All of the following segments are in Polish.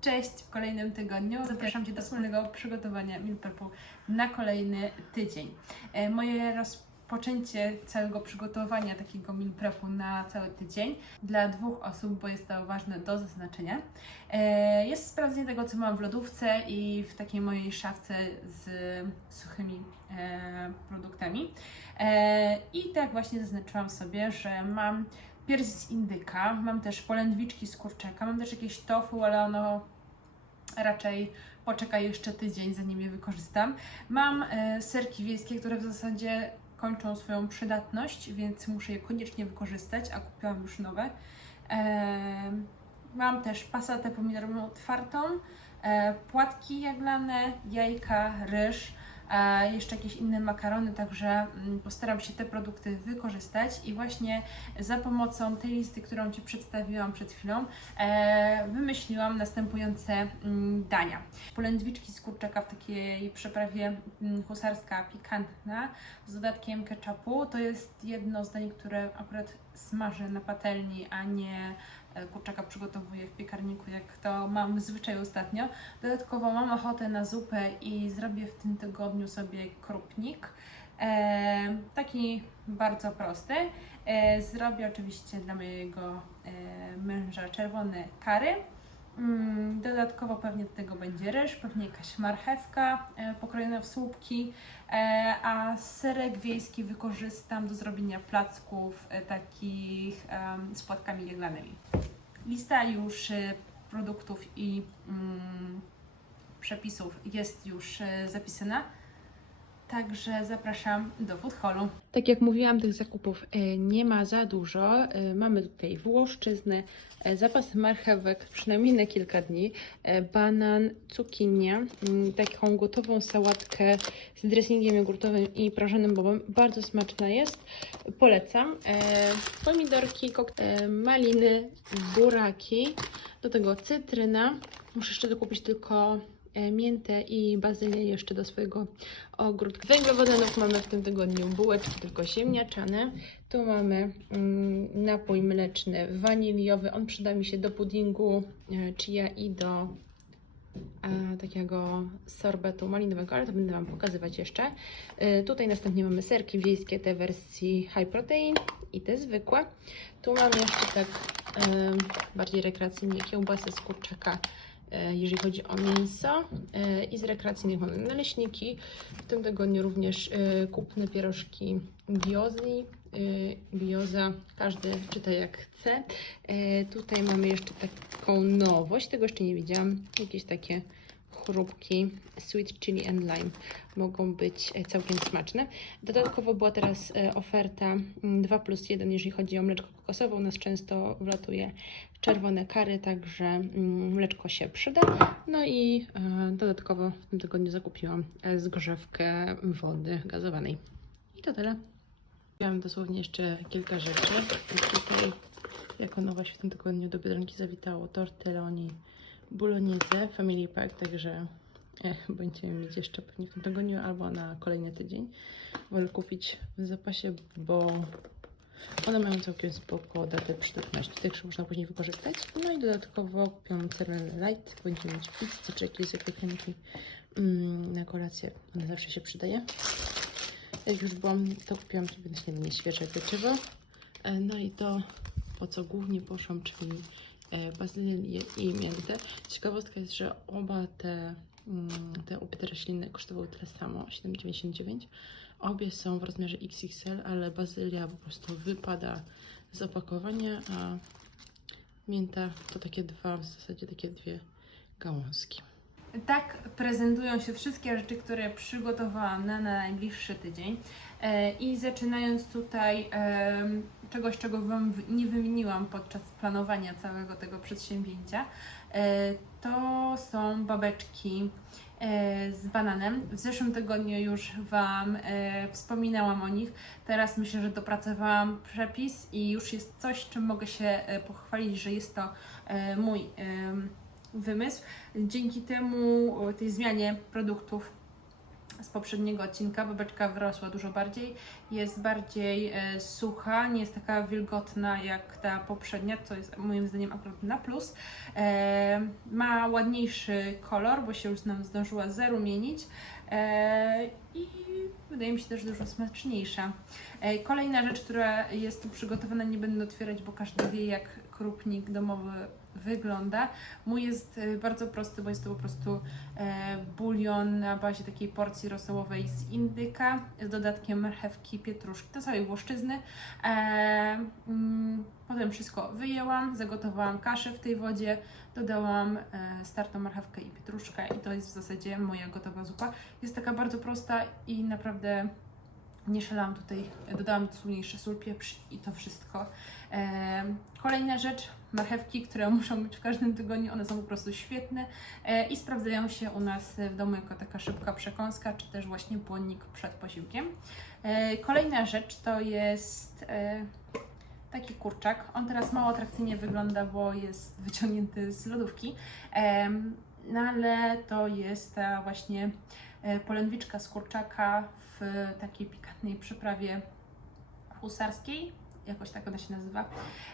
Cześć w kolejnym tygodniu. Zapraszam Cię do wspólnego przygotowania meal prepu na kolejny tydzień. E, Moje rozpoczęcie całego przygotowania takiego meal prepu na cały tydzień dla dwóch osób, bo jest to ważne do zaznaczenia, e, jest sprawdzenie tego, co mam w lodówce i w takiej mojej szafce z suchymi e, produktami. I tak właśnie zaznaczyłam sobie, że mam pierś z indyka, mam też polędwiczki z kurczaka, mam też jakieś tofu, ale ono raczej poczeka jeszcze tydzień, zanim je wykorzystam. Mam e, serki wiejskie, które w zasadzie kończą swoją przydatność, więc muszę je koniecznie wykorzystać, a kupiłam już nowe. E, mam też pasatę pomidorową otwartą, e, płatki jaglane, jajka, ryż, jeszcze jakieś inne makarony, także mm, postaram się te produkty wykorzystać i właśnie za pomocą tej listy, którą Ci przedstawiłam przed chwilą, e, wymyśliłam następujące mm, dania. Polędwiczki z kurczaka w takiej przyprawie mm, husarska, pikantna, z dodatkiem ketchupu. To jest jedno z dań, które akurat smażę na patelni, a nie e, kurczaka przygotowuję w piekarniku, jak to mam zwyczaj ostatnio. Dodatkowo mam ochotę na zupę i zrobię w tym tygodniu sobie krupnik. E, taki bardzo prosty. E, zrobię oczywiście dla mojego e, męża czerwone kary. Mm, Dodatkowo pewnie do tego będzie ryż, pewnie jakaś marchewka e, pokrojona w słupki, e, a serek wiejski wykorzystam do zrobienia placków e, takich z płatkami jaglanymi. Lista już e, produktów i mm, przepisów jest już e, zapisana. Także zapraszam do food hallu. Tak jak mówiłam, tych zakupów e, nie ma za dużo. E, Mamy tutaj włoszczyznę, e, zapas marchewek przynajmniej na kilka dni, banan, cukinię, mm, taką gotową sałatkę z dressingiem jogurtowym i prażonym bobem. Bardzo smaczna jest. Polecam. Pomidorki, maliny, buraki, do tego cytryna. Muszę jeszcze dokupić tylko miętę i bazylię jeszcze do swojego ogródka. Węglowodanów mamy w tym tygodniu bułeczki tylko ziemniaczane. Tu mamy mm, napój mleczny waniliowy. On przyda mi się do puddingu e, chia i do e, takiego sorbetu malinowego, ale to będę Wam pokazywać jeszcze. E, tutaj następnie mamy serki wiejskie, te wersji high protein i te zwykłe. Tu mamy jeszcze tak e, bardziej rekreacyjnie kiełbasę z kurczaka, e, jeżeli chodzi o mięso. E, I z rekreacyjnych mamy naleśniki. W tym tygodniu również e, kupne pierożki giozi. e, Gioza, każdy czyta jak chce. E, Tutaj mamy jeszcze taką nowość, tego jeszcze nie widziałam. Jakieś takie chrupki sweet chili and lime mogą być e, całkiem smaczne. Dodatkowo była teraz e, oferta mm, 2 plus 1, jeżeli chodzi o mleczko kokosowe. U nas często wlatuje czerwone kary, także mm, mleczko się przyda. No i e, dodatkowo w tym tygodniu zakupiłam zgrzewkę wody gazowanej. I to tyle. Kupiłam dosłownie jeszcze kilka rzeczy. Tutaj jako nowość w tym tygodniu do Biedronki zawitało tortelloni bolognese Family Pack, także e, będziemy mieć jeszcze pewnie w tym tygodniu albo na kolejny tydzień. Wolę kupić w zapasie, bo one mają całkiem spoko datę przydatności, także można później wykorzystać. No i dodatkowo kupiłam cereal light, będziemy mieć pizzę czy jakieś zwykłe mm, na kolację. One zawsze się przydaje. Jak już byłam, to kupiłam sobie na świeże pieczywo. E, No i to, po co głównie poszłam, czyli bazylię i miętę. Ciekawostka jest, że oba te, mm, te obie te rośliny kosztowały tyle samo, 7,99. Obie są w rozmiarze XXL, ale bazylia po prostu wypada z opakowania, a mięta to takie dwa, w zasadzie takie dwie gałązki. Tak prezentują się wszystkie rzeczy, które przygotowałam na, na najbliższy tydzień. E, I zaczynając tutaj czegoś, czego Wam nie wymieniłam podczas planowania całego tego przedsięwzięcia, e, to są babeczki e, z bananem. W zeszłym tygodniu już Wam wspominałam o nich. Teraz myślę, że dopracowałam przepis i już jest coś, czym mogę się pochwalić, że jest to mój wymysł. Dzięki temu, tej zmianie produktów z poprzedniego odcinka. Babeczka wyrosła dużo bardziej, jest bardziej e, sucha, nie jest taka wilgotna jak ta poprzednia, co jest moim zdaniem akurat na plus. E, ma ładniejszy kolor, bo się już nam zdążyła zarumienić e, i wydaje mi się też dużo smaczniejsza. Kolejna rzecz, która jest tu przygotowana, nie będę otwierać, bo każdy wie jak krupnik domowy wygląda. Mój jest e, bardzo prosty, bo jest to po prostu e, bulion na bazie takiej porcji rosołowej z indyka z dodatkiem marchewki, pietruszki, do całej włoszczyzny. E, mm, potem wszystko wyjęłam, zagotowałam kaszę w tej wodzie, dodałam startą marchewkę i pietruszkę i to jest w zasadzie moja gotowa zupa. Jest taka bardzo prosta i naprawdę nie szalałam tutaj, dodałam dosłownie jeszcze sól, pieprz i to wszystko. Kolejna rzecz, marchewki, które muszą być w każdym tygodniu, one są po prostu świetne e, i sprawdzają się u nas w domu jako taka szybka przekąska, czy też właśnie błonnik przed posiłkiem. E, kolejna rzecz to jest e, taki kurczak. On teraz mało atrakcyjnie wygląda, bo jest wyciągnięty z lodówki, no ale to jest ta właśnie polędwiczka z kurczaka w takiej pikantnej przyprawie husarskiej, jakoś tak ona się nazywa.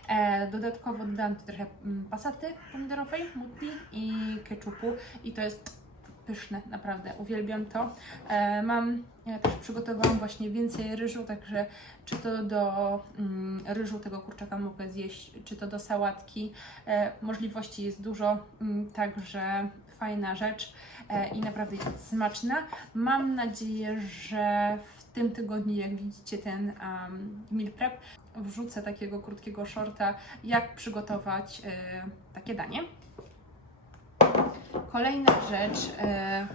E, dodatkowo dodałam tu trochę mm, pasaty pomidorowej, mutti i keczupu i to jest pyszne, naprawdę, uwielbiam to. E, mam, ja też przygotowałam właśnie więcej ryżu, także czy to do mm, ryżu tego kurczaka mogę zjeść, czy to do sałatki. E, możliwości jest dużo, mm, także fajna rzecz e, i naprawdę jest smaczna. Mam nadzieję, że w tym tygodniu, jak widzicie ten um, meal prep, wrzucę takiego krótkiego shorta, jak przygotować e, takie danie. Kolejna rzecz. e,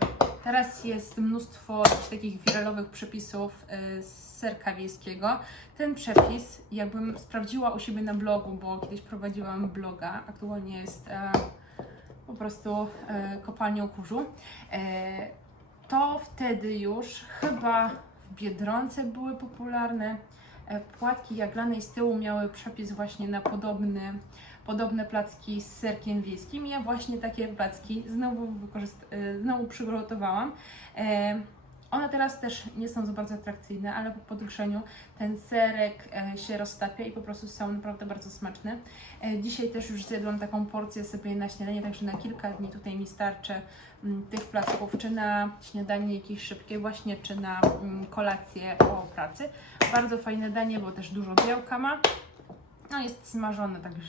Teraz jest mnóstwo takich wiralowych przepisów e, z serka wiejskiego. Ten przepis, jakbym sprawdziła u siebie na blogu, bo kiedyś prowadziłam bloga, aktualnie jest e, po prostu e, kopalnią kurzu, e, to wtedy już chyba w Biedronce były popularne. E, Płatki jaglanej z tyłu miały przepis właśnie na podobny podobne placki z serkiem wiejskim. Ja właśnie takie placki znowu, znowu przygotowałam. One teraz też nie są za bardzo atrakcyjne, ale po podgrzeniu ten serek e, się roztapia i po prostu są naprawdę bardzo smaczne. E, Dzisiaj też już zjadłam taką porcję sobie na śniadanie, także na kilka dni tutaj mi starczy mm, tych placków, czy na śniadanie jakieś szybkie właśnie, czy na mm, kolację po pracy. Bardzo fajne danie, bo też dużo białka ma. No jest smażone, także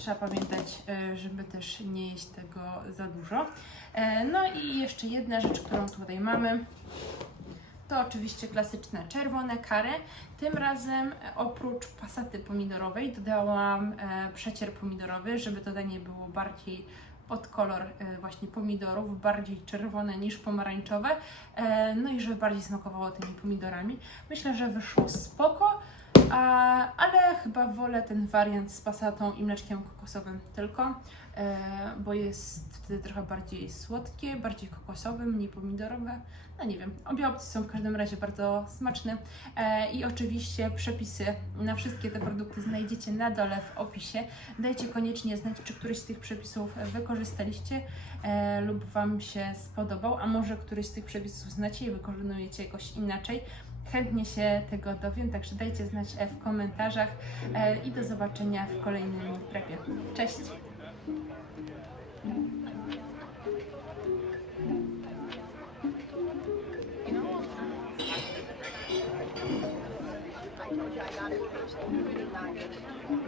trzeba pamiętać, e, żeby też nie jeść tego za dużo. E, No i jeszcze jedna rzecz, którą tutaj mamy. To oczywiście klasyczne czerwone kary. Tym razem e, oprócz pasaty pomidorowej dodałam przecier pomidorowy, żeby to danie było bardziej pod kolor właśnie pomidorów, bardziej czerwone niż pomarańczowe. No i żeby bardziej smakowało tymi pomidorami. Myślę, że wyszło spoko. A, ale chyba wolę ten wariant z pasatą i mleczkiem kokosowym tylko, bo jest wtedy trochę bardziej słodkie, bardziej kokosowe, mniej pomidorowe. No nie wiem, obie opcje są w każdym razie bardzo smaczne. E, I oczywiście przepisy na wszystkie te produkty znajdziecie na dole w opisie. Dajcie koniecznie znać, czy któryś z tych przepisów wykorzystaliście e, lub Wam się spodobał, a może któryś z tych przepisów znacie i wykonujecie jakoś inaczej. Chętnie się tego dowiem, także dajcie znać e, w komentarzach e, i do zobaczenia w kolejnym prepie. Cześć! Thank you.